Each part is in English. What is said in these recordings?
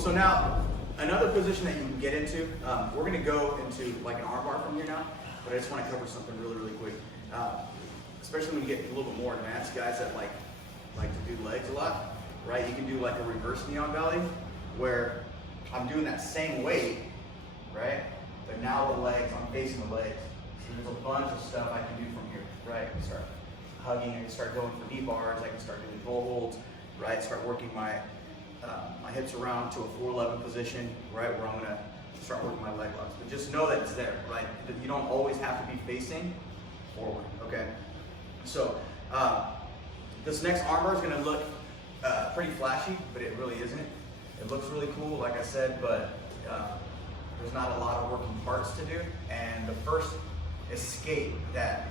So now, another position that you can get into, we're gonna go into like an arm bar from here now, but I just wanna cover something really, really quick. Especially when you get a little bit more advanced, guys that like to do legs a lot, right? You can do like a reverse knee on belly, where I'm doing that same weight, right? But now the legs, I'm facing the legs. So there's a bunch of stuff I can do from here, right? I can start hugging, I can start going for knee bars, I can start doing toe holds, right? Start working my hips around to a 411 position, right? Where I'm gonna start working my leg locks. But just know that it's there, right? That you don't always have to be facing forward, okay? So this next arm bar is gonna look pretty flashy, but it really isn't. It looks really cool, like I said, but there's not a lot of working parts to do. And the first escape that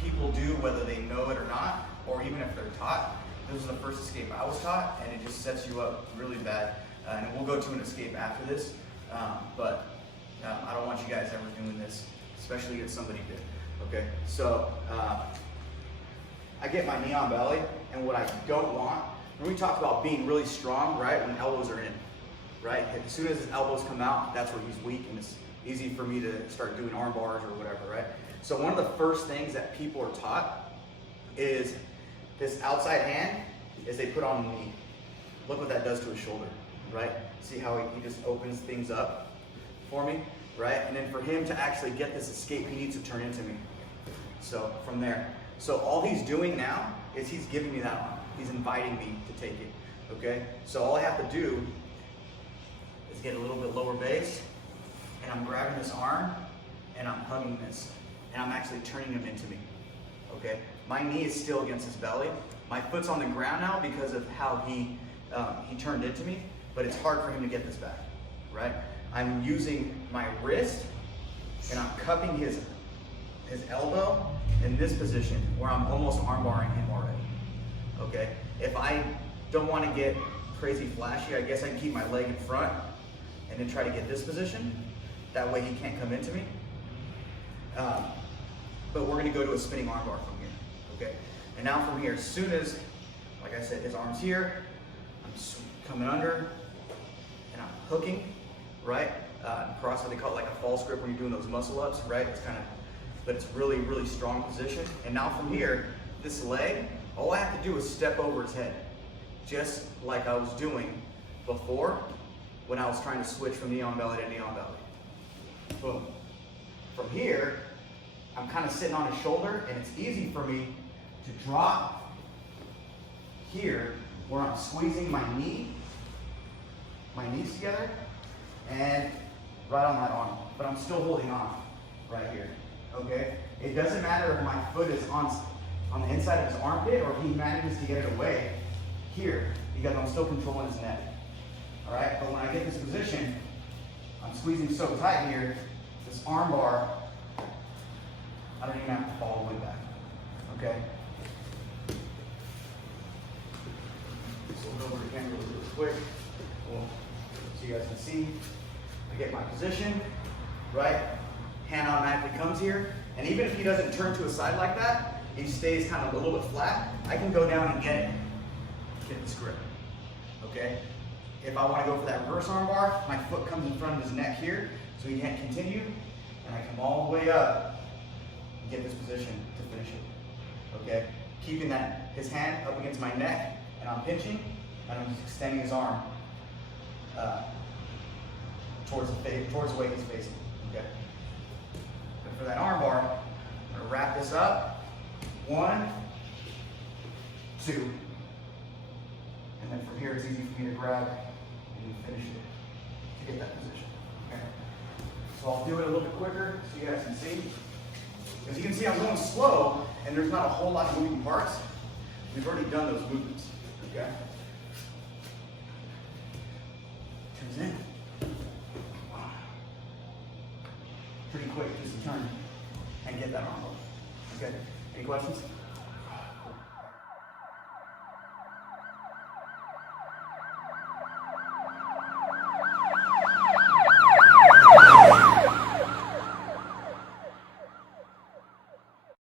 people do, whether they know it or not, or even if they're taught, this is the first escape I was taught, and it just sets you up really bad. And we'll go to an escape after this, but I don't want you guys ever doing this, especially if somebody did. Okay, so I get my knee on belly, and what I don't want, when we talk about being really strong, right, when elbows are in, right? As soon as his elbows come out, that's where he's weak, and it's easy for me to start doing arm bars or whatever, right? So one of the first things that people are taught is this outside hand is they put on the knee. Look what that does to his shoulder, right? See how he just opens things up for me, right? And then for him to actually get this escape, he needs to turn into me. So from there. So all he's doing now is he's giving me that arm. He's inviting me to take it, okay? So all I have to do is get a little bit lower base, and I'm grabbing this arm, and I'm hugging this, and I'm actually turning him into me, okay? My knee is still against his belly. My foot's on the ground now because of how he turned into me, but it's hard for him to get this back, right? I'm using my wrist, and I'm cupping his elbow in this position where I'm almost arm barring him already, okay? If I don't want to get crazy flashy, I guess I can keep my leg in front and then try to get this position. That way he can't come into me. But we're gonna go to a spinning arm bar from here, okay? And now from here, as soon as, like I said, his arm's here, I'm coming under, and I'm hooking, right? Cross, what they call it, like a false grip when you're doing those muscle ups, right? It's kind of, but it's really, really strong position. And now from here, this leg, all I have to do is step over its head, just like I was doing before when I was trying to switch from knee on belly to knee on belly. Boom. From here, I'm kind of sitting on his shoulder, and it's easy for me to drop here where I'm squeezing my knees together, and right on that arm. But I'm still holding on right here, okay? It doesn't matter if my foot is on the inside of his armpit or if he manages to get it away here, because I'm still controlling his neck, all right? But when I get this position, I'm squeezing so tight here, this arm bar, I don't even have to fall all the way back, okay? So we'll go over the camera really quick, so you guys can see. I get my position, right? Hand automatically comes here, and even if he doesn't turn to his side like that, he stays kind of a little bit flat, I can go down and get this grip, okay? If I want to go for that reverse arm bar, my foot comes in front of his neck here, so he can't continue, and I come all the way up and get this position to finish it, okay? Keeping his hand up against my neck, and I'm pinching, and I'm just extending his arm towards the way he's facing, okay? And for that arm bar, I'm gonna wrap this up. 1, 2, and then from here it's easy for me to grab and finish it to get that position, okay? So I'll do it a little bit quicker so you guys can see. As you can see, I'm going slow, and there's not a whole lot of moving parts. We've already done those movements, okay? Turns in. Pretty quick, just to turn and get that arm over. Okay, any questions?